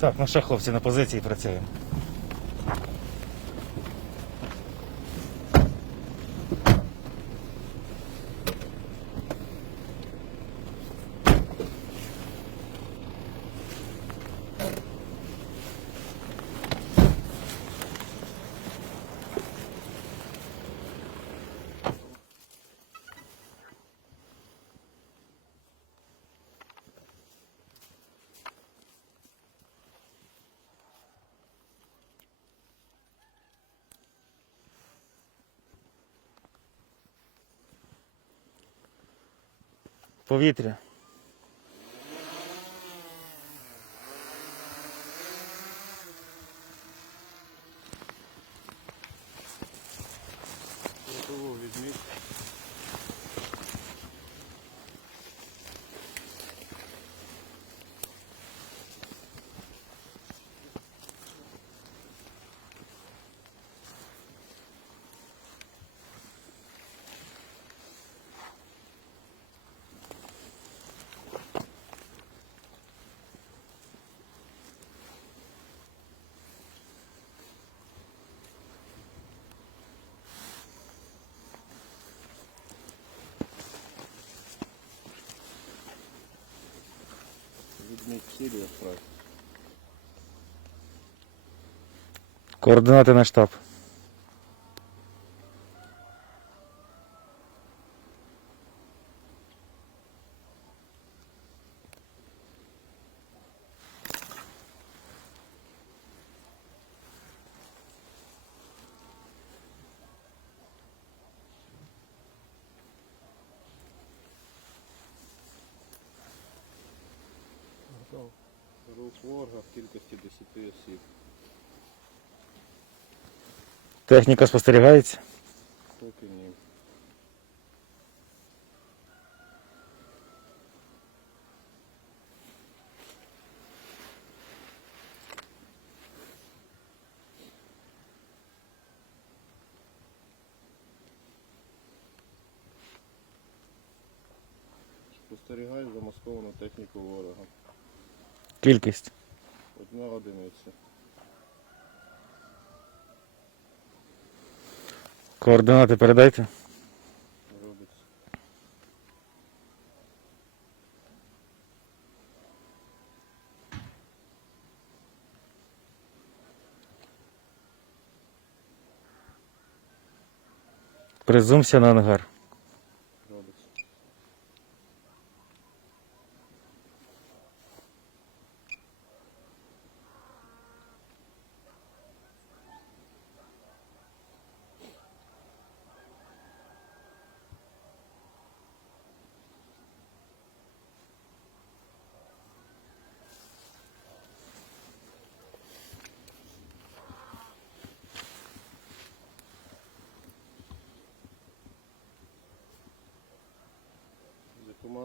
Так, ну хлопці, на позиції працюємо. Повітря. Візьміть цілі отправь. Координати на штаб. Рух ворога в кількості 10 осіб. Техніка спостерігається. Поки ні. Спостерігаю замасковану техніку ворога. Кількість. Одна одиниця. Координати передайте. Робиться. Презумпція на ангар.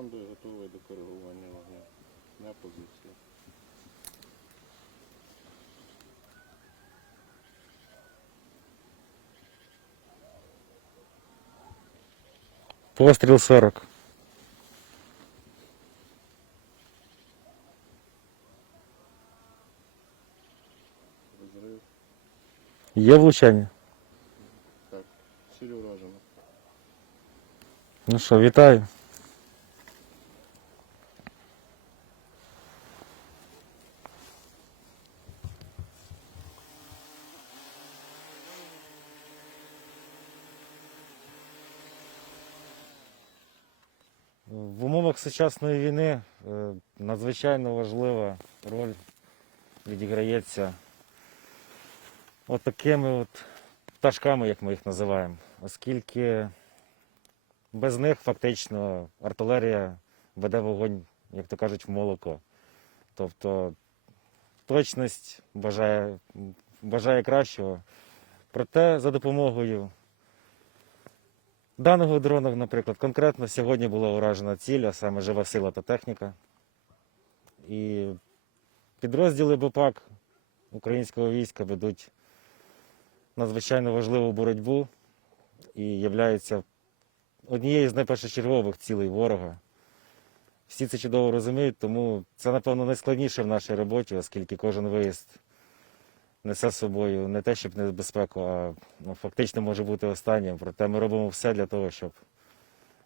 командою готовий до коригування вогню. На позицію. Постріл 40. Розрив. Є влучання? Так. Ціль уражена. Ну що, вітаю. В умовах сучасної війни е, надзвичайно важлива роль відіграється от от пташками, як ми їх називаємо, оскільки без них фактично артилерія веде вогонь, як то кажуть, в молоко. Тобто точність бажає, бажає кращого. Проте за допомогою даного дрона, наприклад, конкретно сьогодні була уражена ціль, а саме жива сила та техніка. І підрозділи БПАК українського війська ведуть надзвичайно важливу боротьбу і являються однією з найпершочергових цілей ворога Всі це чудово розуміють, тому це, напевно, найскладніше в нашій роботі, оскільки кожен виїзд несе з собою не те, щоб небезпеку, а ну, фактично може бути останнім. Проте ми робимо все для того, щоб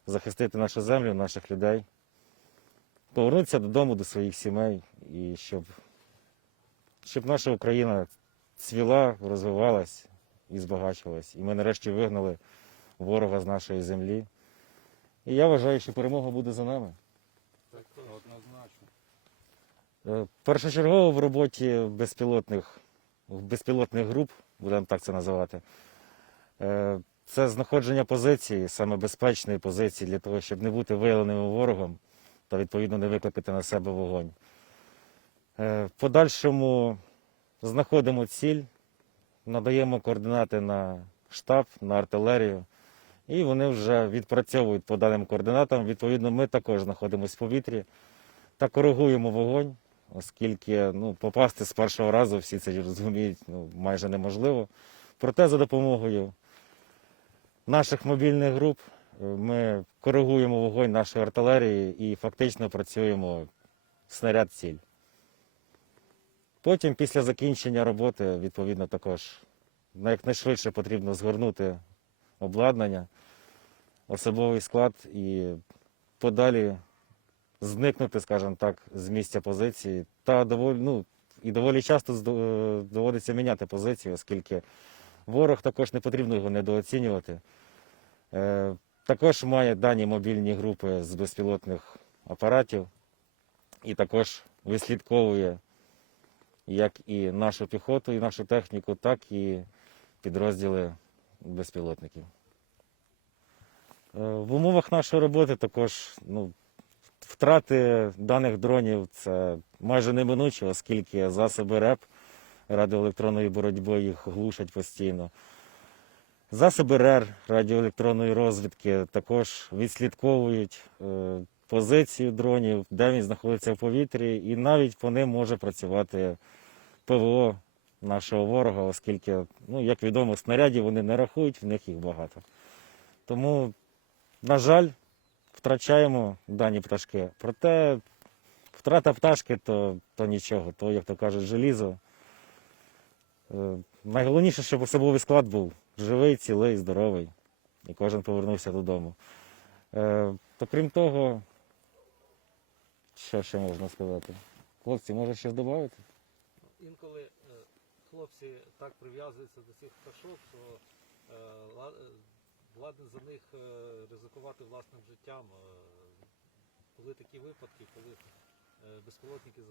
захистити нашу землю, наших людей, повернутися додому до своїх сімей і щоб, щоб наша Україна цвіла, розвивалась і збагачувалась. І ми нарешті вигнали ворога з нашої землі. І я вважаю, що перемога буде за нами. Так, однозначно. Е, Першочергово в роботі безпілотних, безпілотних груп, будемо так це називати, е, це знаходження позиції, саме безпечної позиції для того, щоб не бути виявленим ворогом та відповідно не викликати на себе вогонь. Е, В подальшому знаходимо ціль, надаємо координати на штаб, на артилерію, і вони вже відпрацьовують по даним координатам. Відповідно, ми також знаходимося в повітрі та коригуємо вогонь, оскільки ну, попасти з першого разу, всі це розуміють, ну, майже неможливо. Проте за допомогою наших мобільних груп е, ми коригуємо вогонь нашої артилерії і фактично працюємо снаряд ціль. Потім, після закінчення роботи, відповідно, також на якнайшвидше потрібно згорнути обладнання, особовий склад і подалі зникнути, скажімо так, з місця позиції. Та доволі, ну, і доволі часто е, доводиться міняти позицію, оскільки ворог також не потрібно його недооцінювати. Е, також має дані мобільні групи з безпілотних апаратів і також вислідковує як і нашу піхоту, і нашу техніку, так і підрозділи безпілотників. Е, В умовах нашої роботи також ну, втрати даних дронів це майже неминуче, оскільки засоби РЕП радіоелектронної боротьби їх глушать постійно. Засоби РЕР радіоелектронної розвідки також відслідковують е, позицію дронів, де він знаходиться в повітрі, і навіть по ним може працювати ПВО нашого ворога, оскільки, ну, як відомо, снарядів вони не рахують, в них їх багато. Тому, на жаль, втрачаємо дані пташки. Проте втрата пташки то, то нічого, то, як то кажуть, желізо. Е, Найголовніше, щоб особовий склад був живий, цілий, здоровий, і кожен повернувся додому. Е, То крім того, що ще можна сказати? Хлопці, може щось додати? Інколи е, хлопці так прив'язуються до цих пташок, що ла- ладні за них е, ризикувати власним життям. Е, Були такі випадки, коли е, безпілотники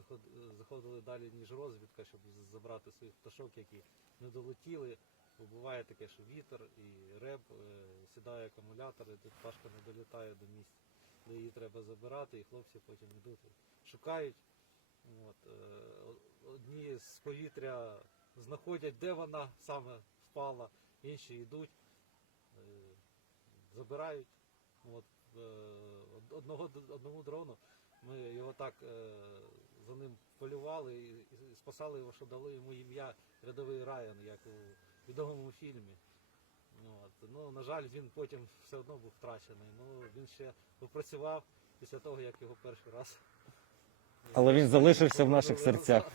заходили далі, ніж розвідка, щоб забрати своїх пташок, які не долетіли. Буває таке, що вітер і реб, е, сідає акумулятор, і тут пташка не долітає до місця, де її треба забирати, і хлопці потім йдуть, шукають. От, одні з повітря знаходять, де вона саме впала, інші йдуть, забирають. От, е, одного, одному дрону ми його так е, за ним полювали і спасали його, що дали йому ім'я рядовий Райан, як у відомому фільмі. От. Ну, на жаль, він потім все одно був втрачений. Ну, він ще попрацював після того, як його перший раз. Але він залишився в наших серцях.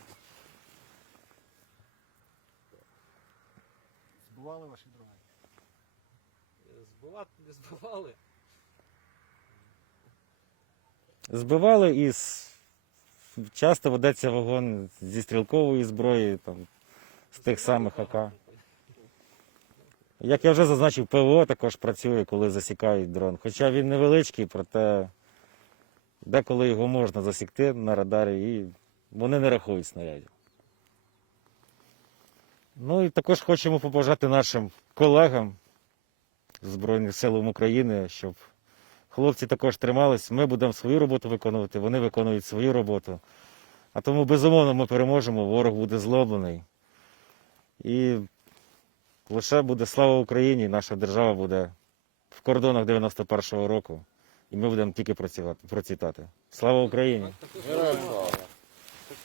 Збивати не збивали. Збивали і с- часто ведеться вогонь зі стрілкової зброї, там, з тих самих АК. Як я вже зазначив, ПВО також працює, коли засікають дрон. Хоча він невеличкий, проте деколи його можна засікти на радарі і вони не рахують снарядів. Ну і також хочемо побажати нашим колегам Збройних сил України, щоб хлопці також тримались. Ми будемо свою роботу виконувати, вони виконують свою роботу. А тому, безумовно, ми переможемо, ворог буде злоблений. І лише буде слава Україні, наша держава буде в кордонах 91-го року. І ми будемо тільки процвітати. Слава Україні!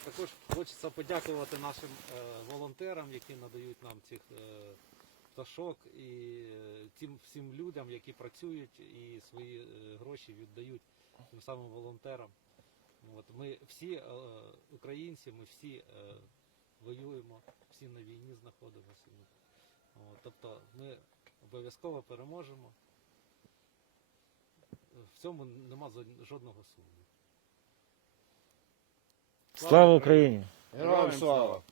Також хочеться подякувати нашим е, волонтерам, які надають нам цих е, пташок, і е, тим всім людям, які працюють і свої е, гроші віддають тим самим волонтерам. От ми всі е, українці, ми всі е, воюємо, всі на війні знаходимося. От, тобто ми обов'язково переможемо. В цьому нема жодного сумніву. Слава Україні! Героям слава!